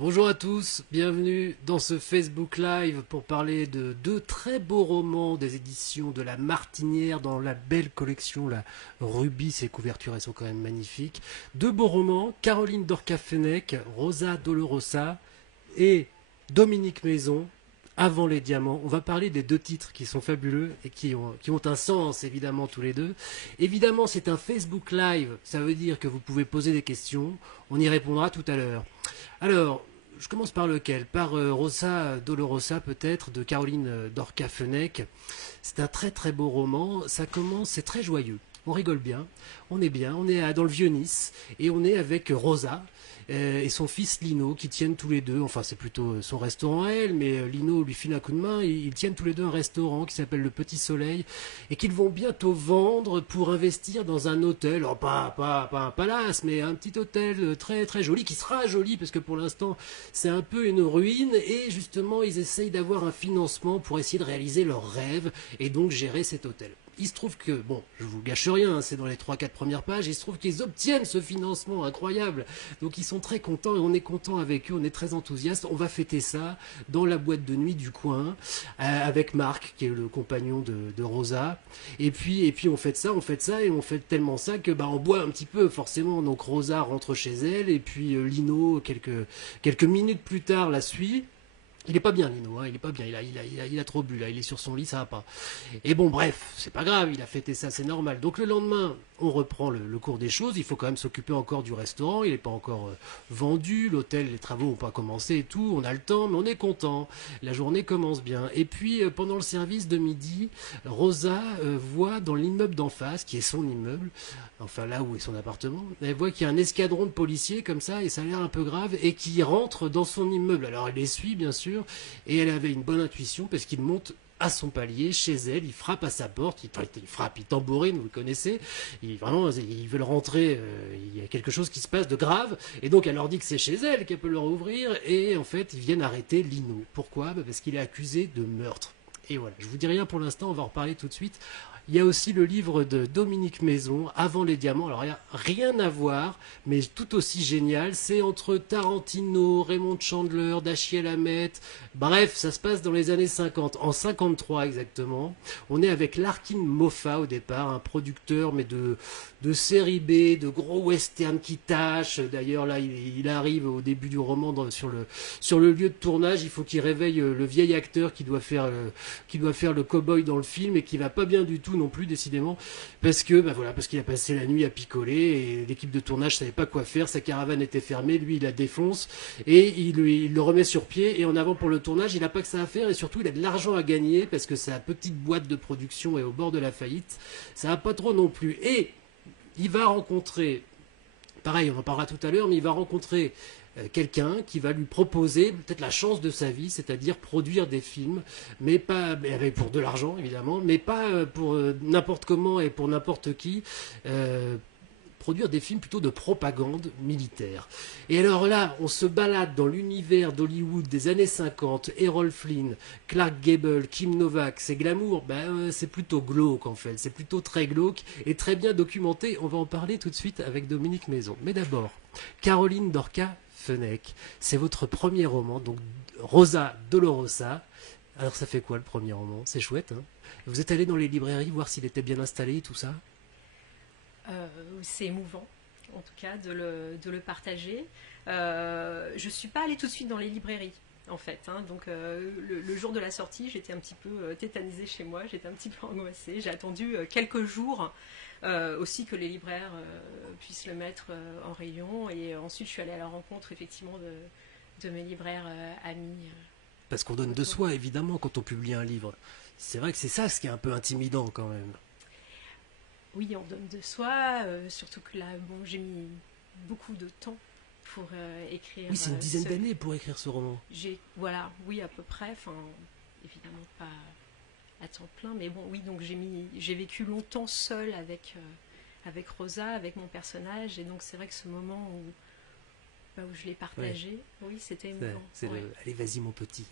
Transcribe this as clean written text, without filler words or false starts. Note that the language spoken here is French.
Bonjour à tous, bienvenue dans ce Facebook Live pour parler de deux très beaux romans des éditions de La Martinière dans la belle collection, la Ruby, ces couvertures elles sont quand même magnifiques. Deux beaux romans, Caroline Dorca-Fenech, Rosa Dolorosa et Dominique Maison, Avant les diamants. On va parler des deux titres qui sont fabuleux et qui ont un sens évidemment tous les deux. Évidemment c'est un Facebook Live, ça veut dire que vous pouvez poser des questions, on y répondra tout à l'heure. Alors, je commence par lequel? Par Rosa Dolorosa peut-être, de Caroline Dorca-Fenech. C'est un très très beau roman, ça commence, c'est très joyeux. On rigole bien, on est dans le vieux Nice, et on est avec Rosa et son fils Lino qui tiennent tous les deux, enfin c'est plutôt son restaurant à elle, mais Lino lui file un coup de main, et ils tiennent tous les deux un restaurant qui s'appelle le Petit Soleil, et qu'ils vont bientôt vendre pour investir dans un hôtel, alors pas un palace, mais un petit hôtel très très joli, qui sera joli parce que pour l'instant c'est un peu une ruine, et justement ils essayent d'avoir un financement pour essayer de réaliser leurs rêves, et donc gérer cet hôtel. Il se trouve que, bon, je vous gâche rien, hein, c'est dans les trois quatre premières pages, il se trouve qu'ils obtiennent ce financement incroyable. Donc ils sont très contents et on est content avec eux, on est très enthousiastes. On va fêter ça dans la boîte de nuit du coin, avec Marc, qui est le compagnon de Rosa. Et puis on fête ça et on fête tellement ça que bah, on boit un petit peu forcément. Donc Rosa rentre chez elle et puis Lino, quelques minutes plus tard, la suit. Il est pas bien, Lino, hein, il est pas bien, il a trop bu, là, il est sur son lit, ça va pas. Et bon, bref, c'est pas grave, il a fêté ça, c'est normal. Donc le lendemain, on reprend le cours des choses, il faut quand même s'occuper encore du restaurant, il n'est pas encore vendu, l'hôtel, les travaux n'ont pas commencé et tout, on a le temps, mais on est content, la journée commence bien. Et puis, pendant le service de midi, Rosa voit dans l'immeuble d'en face, qui est son immeuble, enfin là où est son appartement, elle voit qu'il y a un escadron de policiers comme ça, et ça a l'air un peu grave, et qui rentre dans son immeuble. Alors elle les suit, bien sûr, et elle avait une bonne intuition, parce qu'il monte à son palier, chez elle, il frappe à sa porte, il frappe, il tambourine, vous le connaissez, vraiment, ils veulent rentrer, il y a quelque chose qui se passe de grave, et donc elle leur dit que c'est chez elle qu'elle peut leur ouvrir, et en fait, ils viennent arrêter Lino. Pourquoi? Parce qu'il est accusé de meurtre. Et voilà, je vous dis rien pour l'instant, on va en reparler tout de suite. Il y a aussi le livre de Dominique Maison, Avant les diamants. Alors, il n'y a rien à voir, mais tout aussi génial. C'est entre Tarantino, Raymond Chandler, Dashiell Hammett. Bref, ça se passe dans les années 50, en 53 exactement. On est avec Larkin Moffat au départ, un producteur, mais de série B, de gros western qui tâche. D'ailleurs, là, il arrive au début du roman sur le lieu de tournage. Il faut qu'il réveille le vieil acteur qui doit faire le cow-boy dans le film et qui va pas bien du tout non plus décidément parce que bah voilà, parce qu'il a passé la nuit à picoler et l'équipe de tournage savait pas quoi faire, sa caravane était fermée, lui il la défonce et il le remet sur pied et en avant pour le tournage, il a pas que ça à faire et surtout il a de l'argent à gagner parce que sa petite boîte de production est au bord de la faillite, ça va pas trop non plus et il va rencontrer, pareil on en parlera tout à l'heure, mais il va rencontrer quelqu'un qui va lui proposer peut-être la chance de sa vie, c'est-à-dire produire des films, mais pas mais avec pour de l'argent évidemment, mais pas pour n'importe comment et pour n'importe qui. Produire des films plutôt de propagande militaire. Et alors là, on se balade dans l'univers d'Hollywood des années 50, Errol Flynn, Clark Gable, Kim Novak, c'est glamour, c'est plutôt glauque en fait, c'est plutôt très glauque et très bien documenté, on va en parler tout de suite avec Dominique Maison. Mais d'abord, Caroline Dorca-Fenech, c'est votre premier roman, donc Rosa Dolorosa. Alors ça fait quoi le premier roman? C'est chouette, hein? Vous êtes allé dans les librairies voir s'il était bien installé et tout ça? C'est émouvant, en tout cas, de le partager. Je ne suis pas allée tout de suite dans les librairies, en fait. Hein. Donc, le jour de la sortie, j'étais un petit peu tétanisée chez moi, j'étais un petit peu angoissée. J'ai attendu quelques jours aussi que les libraires puissent le mettre en rayon. Et ensuite, je suis allée à la rencontre, effectivement, de mes libraires amis. Parce qu'on donne de Autour. soi, évidemment, quand on publie un livre. C'est vrai que c'est ça ce qui est un peu intimidant quand même. Oui, on donne de soi, surtout que là, bon, j'ai mis beaucoup de temps pour écrire Oui, c'est une dizaine d'années pour écrire ce roman. Voilà, oui, à peu près, enfin, évidemment pas à temps plein, mais bon, oui, donc j'ai vécu longtemps seule avec Rosa, avec mon personnage, et donc c'est vrai que ce moment où je l'ai Ouais, partagé, oui, c'était émouvant. c'est Ouais. le. Allez, vas-y, mon petit.